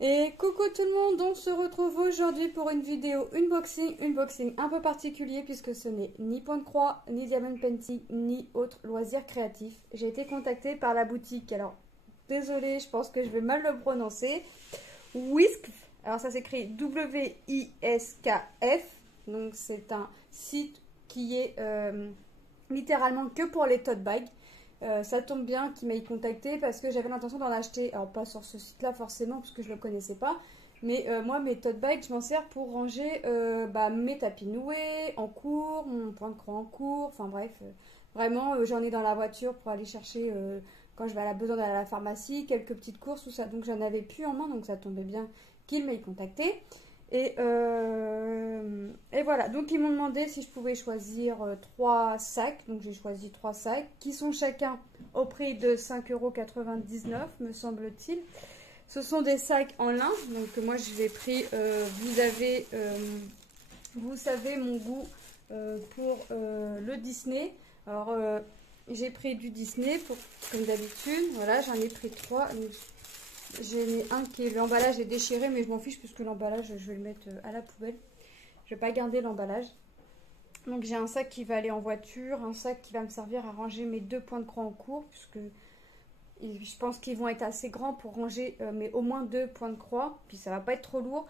Et coucou tout le monde, on se retrouve aujourd'hui pour une vidéo unboxing un peu particulier puisque ce n'est ni point de croix, ni diamond painting, ni autre loisir créatif. J'ai été contactée par la boutique, alors désolée, je pense que je vais mal le prononcer, Whisk, alors ça s'écrit W-I-S-K-F, donc c'est un site qui est littéralement que pour les tote bags. Ça tombe bien qu'il m'ait contacté parce que j'avais l'intention d'en acheter, alors pas sur ce site là forcément parce que je ne le connaissais pas, mais moi mes tote bags je m'en sers pour ranger mes tapis noués en cours, mon point de croix en cours, enfin bref, vraiment j'en ai dans la voiture pour aller chercher quand je vais besoin d'aller à la pharmacie, quelques petites courses, tout ça, donc j'en avais plus en main, donc ça tombait bien qu'il m'ait contacté. Et voilà, donc ils m'ont demandé si je pouvais choisir 3 sacs. Donc j'ai choisi 3 sacs qui sont chacun au prix de 5,99 € me semble-t-il. Ce sont des sacs en lin, donc moi je l'ai pris, vous savez mon goût pour le Disney. Alors j'ai pris du Disney comme d'habitude, voilà j'en ai pris 3. J'ai mis un qui l'emballage est déchiré, mais je m'en fiche puisque l'emballage, je vais le mettre à la poubelle. Je vais pas garder l'emballage. Donc j'ai un sac qui va aller en voiture, un sac qui va me servir à ranger mes 2 points de croix en cours, puisque je pense qu'ils vont être assez grands pour ranger mais au moins 2 points de croix, puis ça va pas être trop lourd.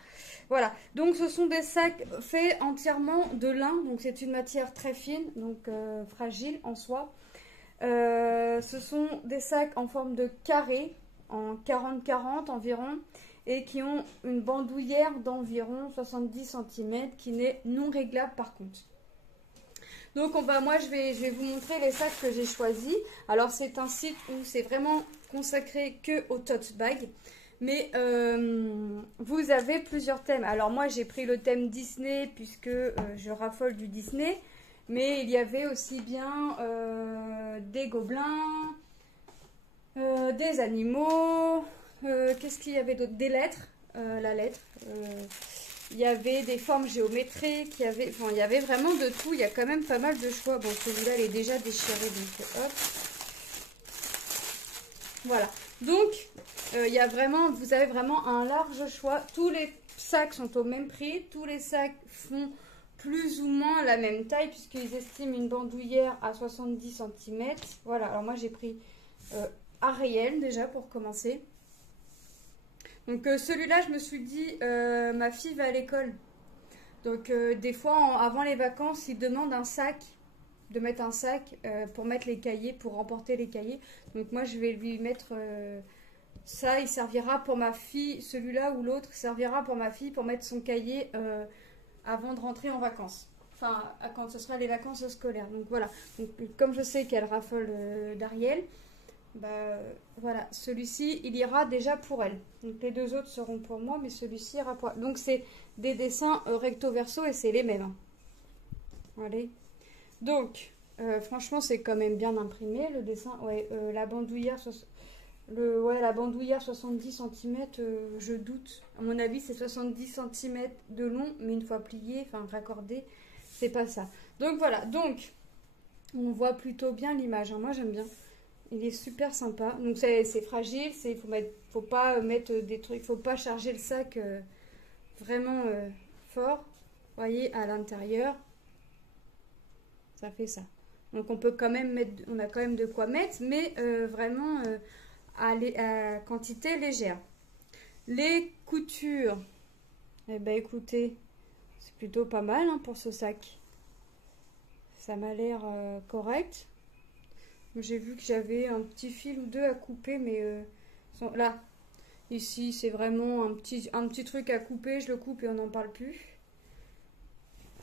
Voilà, donc ce sont des sacs faits entièrement de lin, donc c'est une matière très fine, donc fragile en soi. Ce sont des sacs en forme de carré, en 40-40 environ, et qui ont une bandoulière d'environ 70 cm qui n'est non réglable par contre. Donc moi je vais vous montrer les sacs que j'ai choisis. Alors c'est un site où c'est vraiment consacré que au tote bag, mais vous avez plusieurs thèmes. Alors moi j'ai pris le thème Disney puisque je raffole du Disney, mais il y avait aussi bien des gobelins, des animaux, qu'est-ce qu'il y avait d'autre? Des lettres, la lettre. Il y avait des formes géométriques, il y avait vraiment de tout. Il y a quand même pas mal de choix. Bon, celui-là, il est déjà déchiré, donc hop. Voilà. Donc, vous avez vraiment un large choix. Tous les sacs sont au même prix. Tous les sacs font plus ou moins la même taille, puisqu'ils estiment une bandoulière à 70 cm. Voilà, alors moi, j'ai pris Ariel déjà pour commencer. Donc celui-là, je me suis dit, ma fille va à l'école. Donc des fois, avant les vacances, ils demandent de mettre un sac pour mettre les cahiers, pour emporter les cahiers. Donc moi, je vais lui mettre ça, il servira pour ma fille, celui-là ou l'autre servira pour ma fille pour mettre son cahier avant de rentrer en vacances. Enfin, quand ce sera les vacances scolaires. Donc voilà. Donc, comme je sais qu'elle raffole d'Ariel, voilà, celui-ci il ira déjà pour elle, donc les deux autres seront pour moi, mais celui-ci ira pour elle. Donc c'est des dessins recto verso et c'est les mêmes, hein. Allez, donc franchement c'est quand même bien imprimé le dessin. Ouais, la bandoulière la bandoulière 70 cm, je doute, à mon avis c'est 70 cm de long, mais une fois plié, enfin raccordé, c'est pas ça. Donc voilà, donc on voit plutôt bien l'image, hein. Moi j'aime bien. Il est super sympa. Donc c'est fragile, faut pas mettre des trucs, faut pas charger le sac vraiment fort. Vous voyez à l'intérieur, ça fait ça. Donc on peut quand même mettre, on a quand même de quoi mettre, mais vraiment à quantité légère. Les coutures, eh ben écoutez, c'est plutôt pas mal, hein, pour ce sac. Ça m'a l'air correct. J'ai vu que j'avais un petit fil ou deux à couper, mais là, ici, c'est vraiment un petit truc à couper. Je le coupe et on n'en parle plus.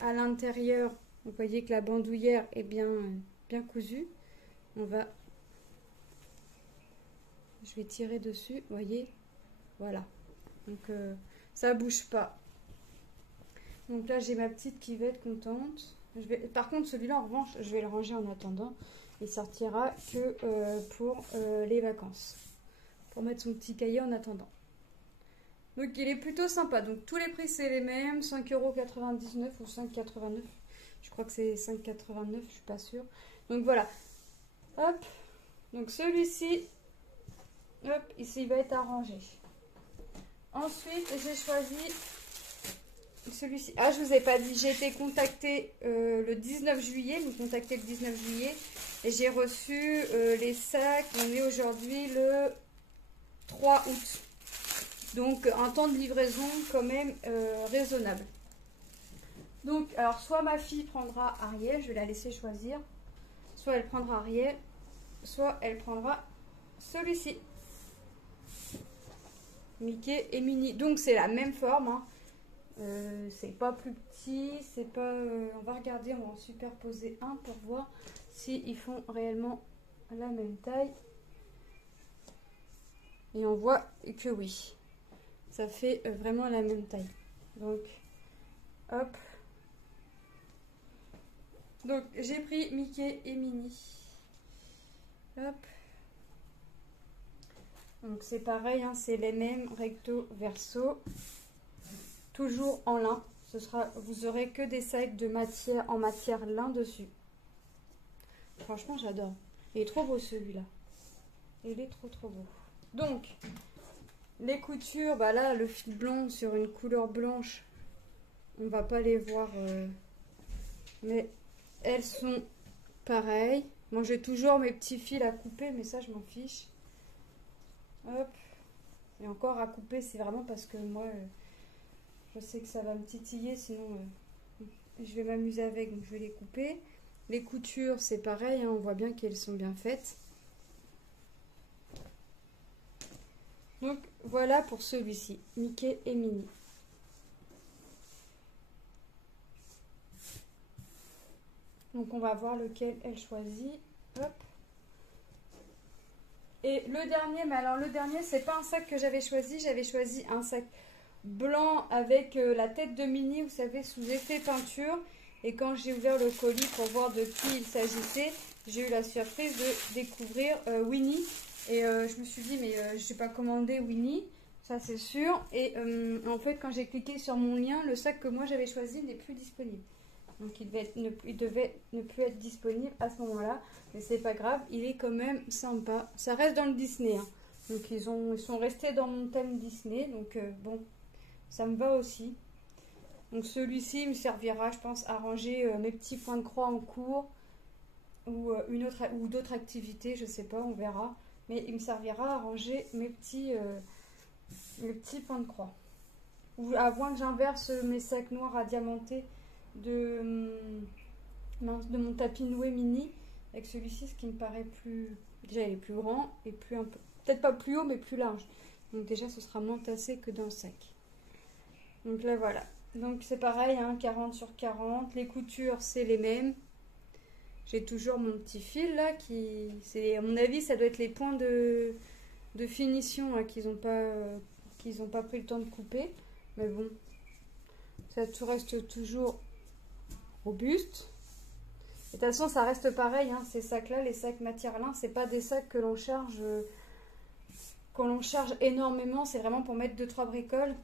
À l'intérieur, vous voyez que la bandoulière est bien cousue. Je vais tirer dessus, vous voyez. Voilà. Donc, ça bouge pas. Donc là, j'ai ma petite qui va être contente. Par contre, celui-là, en revanche, je vais le ranger en attendant. Il sortira que pour les vacances. Pour mettre son petit cahier en attendant. Donc il est plutôt sympa. Donc tous les prix c'est les mêmes. 5,99 € ou 5,89 €. Je crois que c'est 5,89 €, je suis pas sûre. Donc voilà. Hop. Donc celui-ci, hop, ici il va être arrangé. Ensuite, j'ai choisi celui-ci. Ah, je vous ai pas dit, j'ai été contactée le 19 juillet, vous contactez le 19 juillet, et j'ai reçu les sacs. On est aujourd'hui le 3 août. Donc, un temps de livraison quand même raisonnable. Donc, alors, soit ma fille prendra Ariel, je vais la laisser choisir. Soit elle prendra Ariel, soit elle prendra celui-ci. Mickey et Minnie. Donc, c'est la même forme. Hein. C'est pas plus petit, c'est pas... on va regarder, on va en superposer un pour voir s'ils font réellement la même taille. Et on voit que oui. Ça fait vraiment la même taille. Donc, hop. Donc, j'ai pris Mickey et Minnie. Hop. Donc, c'est pareil, hein, c'est les mêmes recto verso. Toujours en lin. Vous aurez que des sacs de matière en matière lin dessus. Franchement, j'adore. Il est trop beau celui-là. Il est trop beau. Donc, les coutures, bah là, le fil blanc sur une couleur blanche, on va pas les voir, mais elles sont pareilles. Moi, j'ai toujours mes petits fils à couper, mais ça, je m'en fiche. Hop. Et encore à couper, c'est vraiment parce que moi, je sais que ça va me titiller, sinon je vais m'amuser avec, donc je vais les couper. Les coutures, c'est pareil, hein, on voit bien qu'elles sont bien faites. Donc voilà pour celui-ci, Mickey et Minnie. Donc on va voir lequel elle choisit. Hop. Et le dernier, mais alors le dernier, c'est pas un sac que j'avais choisi un sac blanc avec la tête de Minnie, vous savez, sous effet peinture. Et quand j'ai ouvert le colis pour voir de qui il s'agissait, j'ai eu la surprise de découvrir Winnie. Et je me suis dit, mais je n'ai pas commandé Winnie, ça c'est sûr. Et en fait, quand j'ai cliqué sur mon lien, le sac que moi j'avais choisi n'est plus disponible. Donc il devait ne plus être disponible à ce moment-là. Mais c'est pas grave, il est quand même sympa. Ça reste dans le Disney. Hein. Donc ils sont restés dans mon thème Disney. Donc bon, ça me va aussi. Donc celui-ci me servira, je pense, à ranger mes petits points de croix en cours. Ou d'autres activités, je sais pas, on verra. Mais il me servira à ranger mes petits points de croix. Ou à moins que j'inverse mes sacs noirs à diamanter de mon tapis noué mini avec celui-ci, ce qui me paraît plus... Déjà, il est plus grand et plus un peu... Peut-être pas plus haut, mais plus large. Donc déjà, ce sera moins tassé que dans le sac. Donc là, voilà. Donc c'est pareil, hein, 40 sur 40. Les coutures, c'est les mêmes. J'ai toujours mon petit fil là qui... À mon avis, ça doit être les points de finition hein, qu'ils n'ont pas pris le temps de couper. Mais bon, ça tout reste toujours robuste. De toute façon, ça reste pareil. Hein, ces sacs-là, les sacs matière lin, c'est pas des sacs que l'on charge énormément. C'est vraiment pour mettre 2-3 bricoles.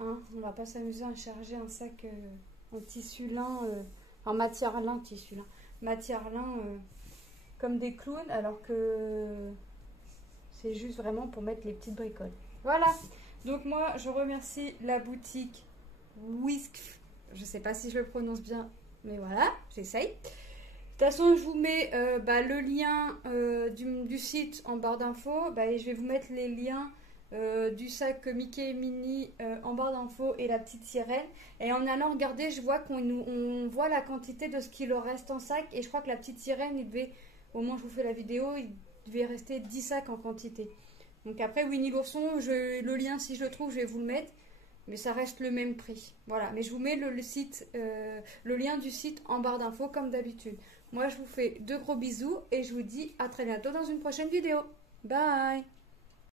Hein, on va pas s'amuser à charger un sac en tissu lin, en matière lin, tissu lin. Matière lin comme des clowns alors que c'est juste vraiment pour mettre les petites bricoles. Voilà, donc moi je remercie la boutique Whisk, je sais pas si je le prononce bien mais voilà, j'essaye. De toute façon je vous mets le lien du site en barre d'infos et je vais vous mettre les liens du sac Mickey et Minnie en barre d'infos et la petite sirène. Et en allant regarder, je vois on voit la quantité de ce qu'il leur reste en sac. Et je crois que la petite sirène, il devait, au moment où je vous fais la vidéo, il devait rester 10 sacs en quantité. Donc après, Winnie l'ourson, le lien, si je le trouve, je vais vous le mettre. Mais ça reste le même prix. Voilà, mais je vous mets le lien du site en barre d'infos comme d'habitude. Moi, je vous fais de gros bisous et je vous dis à très bientôt dans une prochaine vidéo. Bye!